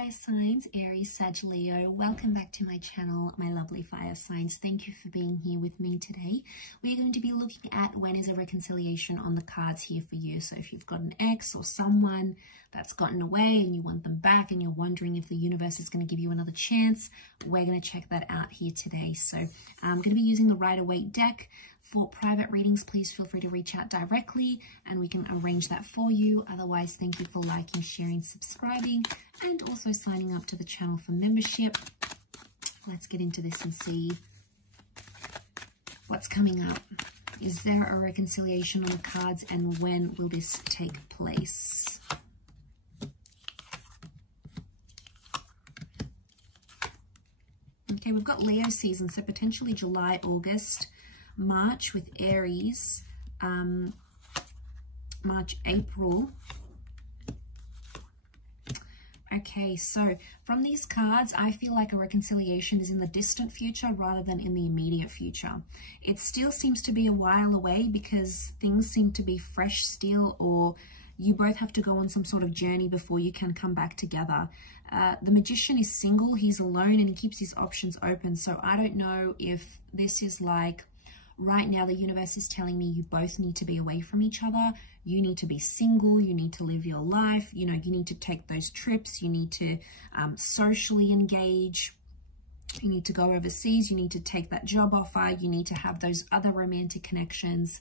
fire signs, Aries, Sag, Leo. Welcome back to my channel, my lovely fire signs. Thank you for being here with me today. We're going to be looking at when is a reconciliation on the cards here for you. So if you've got an ex or someone that's gotten away and you want them back and you're wondering if the universe is going to give you another chance, we're going to check that out here today. So I'm going to be using the Rider-Waite deck. For private readings, please feel free to reach out directly and we can arrange that for you. Otherwise, thank you for liking, sharing, subscribing, and also signing up to the channel for membership. Let's get into this and see what's coming up. Is there a reconciliation on the cards, and when will this take place? Okay, we've got Leo season, so potentially July, August, March with Aries, March, April. Okay, so from these cards, I feel like a reconciliation is in the distant future rather than in the immediate future. It still seems to be a while away because things seem to be fresh still, or you both have to go on some sort of journey before you can come back together. The Magician is single, he's alone, and he keeps his options open. So I don't know if this is like, right now the universe is telling me you both need to be away from each other. You need to be single. You need to live your life. You know, you need to take those trips. You need to socially engage. You need to go overseas. You need to take that job offer. You need to have those other romantic connections.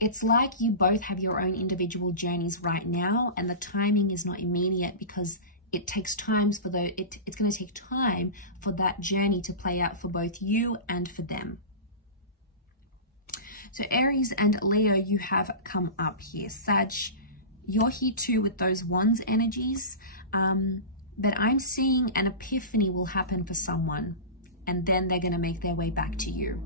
It's like you both have your own individual journeys right now, and the timing is not immediate because it takes time for it's going to take time for that journey to play out for both you and for them. So Aries and Leo, you have come up here. Sag, you're here too with those wands energies. But I'm seeing an epiphany will happen for someone, and then they're going to make their way back to you.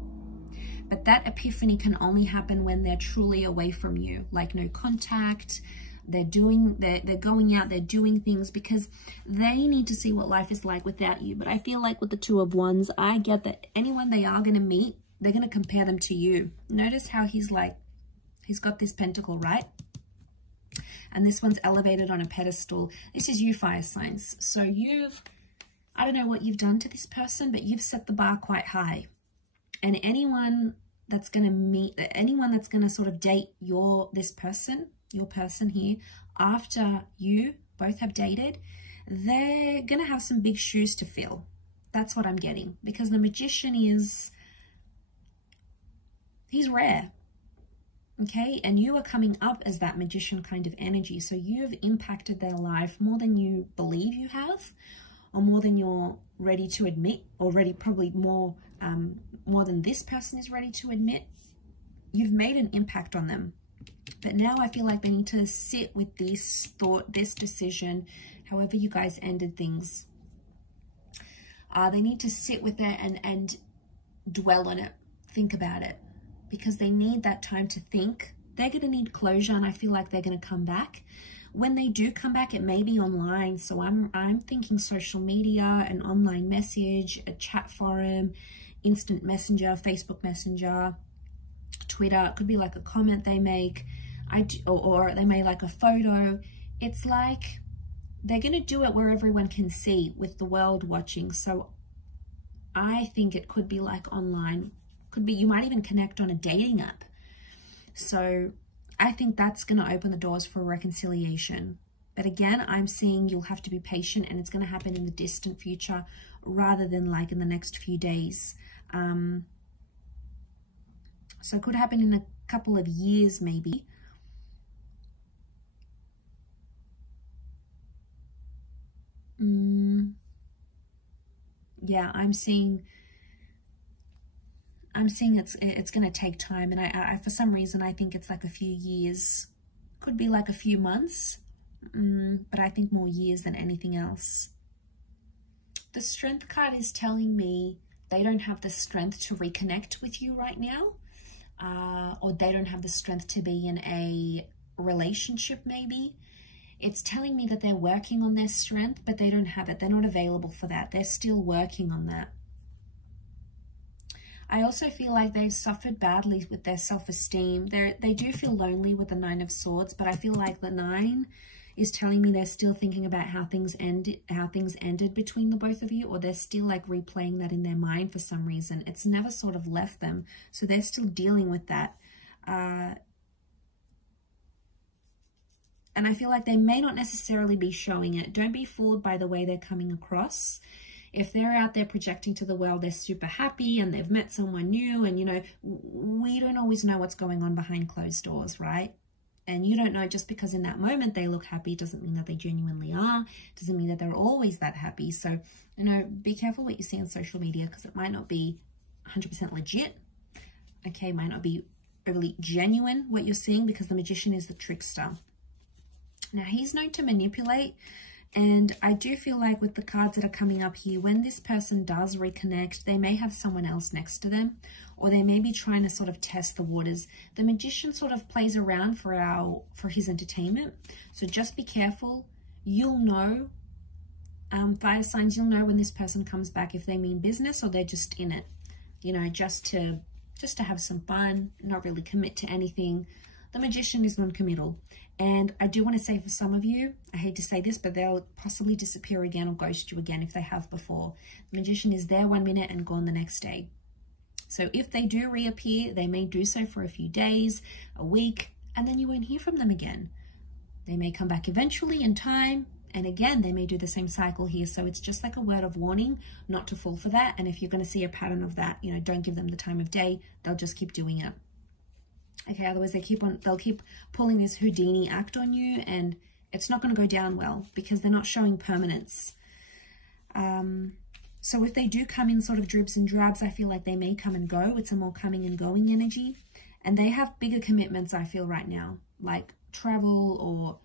But that epiphany can only happen when they're truly away from you, like no contact. They're going out, they're doing things because they need to see what life is like without you. But I feel like with the Two of Wands, I get that anyone they are going to meet, they're going to compare them to you. Notice how he's got this pentacle, right? And this one's elevated on a pedestal. This is you, fire signs. So I don't know what you've done to this person, but you've set the bar quite high. And anyone that's going to sort of date your person here, after you both have dated, they're going to have some big shoes to fill. That's what I'm getting. Because the Magician he's rare, okay? And you are coming up as that Magician kind of energy. So you've impacted their life more than you believe you have, or more than you're ready to admit, or probably more than this person is ready to admit. You've made an impact on them. But now I feel like they need to sit with this thought, this decision, however you guys ended things. They need to sit with it and dwell on it, think about it. Because they need that time to think. They're going to need closure, and I feel like they're going to come back. When they do come back, it may be online. So I'm thinking social media, an online message, a chat forum, instant messenger, Facebook Messenger, Twitter. It could be like a comment they make, or they may like a photo. It's like they're going to do it where everyone can see, with the world watching. So I think it could be like online. Could be, you might even connect on a dating app. So I think that's going to open the doors for a reconciliation. But again, I'm seeing you'll have to be patient, and it's going to happen in the distant future rather than like in the next few days. So it could happen in a couple of years maybe. Yeah, I'm seeing it's going to take time, and I for some reason I think it's like a few years. Could be like a few months, but I think more years than anything else. The Strength card is telling me they don't have the strength to reconnect with you right now, or they don't have the strength to be in a relationship maybe. It's telling me that they're working on their strength, but they don't have it. They're not available for that. They're still working on that. I also feel like they've suffered badly with their self-esteem. They do feel lonely with the Nine of Swords, but I feel like the Nine is telling me they're still thinking about how things ended between the both of you, or they're still like replaying that in their mind for some reason. It's never sort of left them, so they're still dealing with that. And I feel like they may not necessarily be showing it. Don't be fooled by the way they're coming across. If they're out there projecting to the world, they're super happy and they've met someone new, and, you know, we don't always know what's going on behind closed doors, right? And you don't know, just because in that moment they look happy doesn't mean that they genuinely are, doesn't mean that they're always that happy. So, you know, be careful what you see on social media, because it might not be 100% legit, okay? It might not be overly genuine what you're seeing, because the Magician is the trickster. Now, he's known to manipulate. And I do feel like with the cards that are coming up here, when this person does reconnect, they may have someone else next to them, or they may be trying to sort of test the waters. The Magician sort of plays around for his entertainment. So just be careful. You'll know, fire signs, you'll know when this person comes back, if they mean business or they're just in it, you know, just to have some fun, not really commit to anything. The Magician is non-committal. And I do want to say, for some of you, I hate to say this, but they'll possibly disappear again or ghost you again if they have before. The Magician is there 1 minute and gone the next day. So if they do reappear, they may do so for a few days, a week, and then you won't hear from them again. They may come back eventually in time, and again, they may do the same cycle here. So it's just like a word of warning not to fall for that. And if you're going to see a pattern of that, you know, don't give them the time of day. They'll just keep doing it. Okay, otherwise they'll keep pulling this Houdini act on you, and it's not going to go down well, because they're not showing permanence. So if they do come in sort of dribs and drabs, I feel like they may come and go. It's a more coming and going energy. And they have bigger commitments, I feel, right now, like travel, or,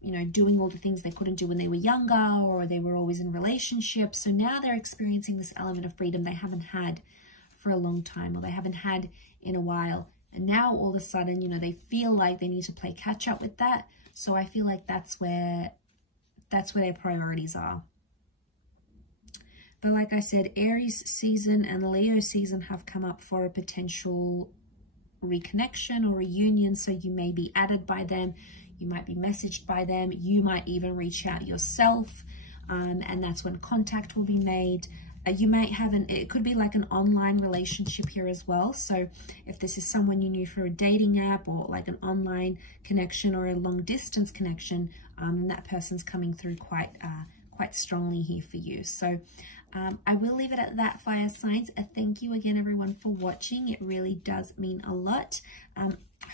you know, doing all the things they couldn't do when they were younger, or they were always in relationships. So now they're experiencing this element of freedom they haven't had for a long time, or they haven't had in a while. And now all of a sudden, you know, they feel like they need to play catch up with that. So I feel like that's where their priorities are. But like I said, Aries season and Leo season have come up for a potential reconnection or reunion. So you may be added by them. You might be messaged by them. You might even reach out yourself. And that's when contact will be made. You might have it could be like an online relationship here as well. So if this is someone you knew for a dating app, or like an online connection or a long distance connection, then that person's coming through quite strongly here for you. So I will leave it at that, fire signs. Thank you again, everyone, for watching. It really does mean a lot.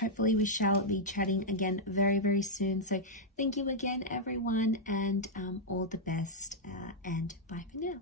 Hopefully we shall be chatting again very, very soon. So thank you again, everyone, and all the best, and bye for now.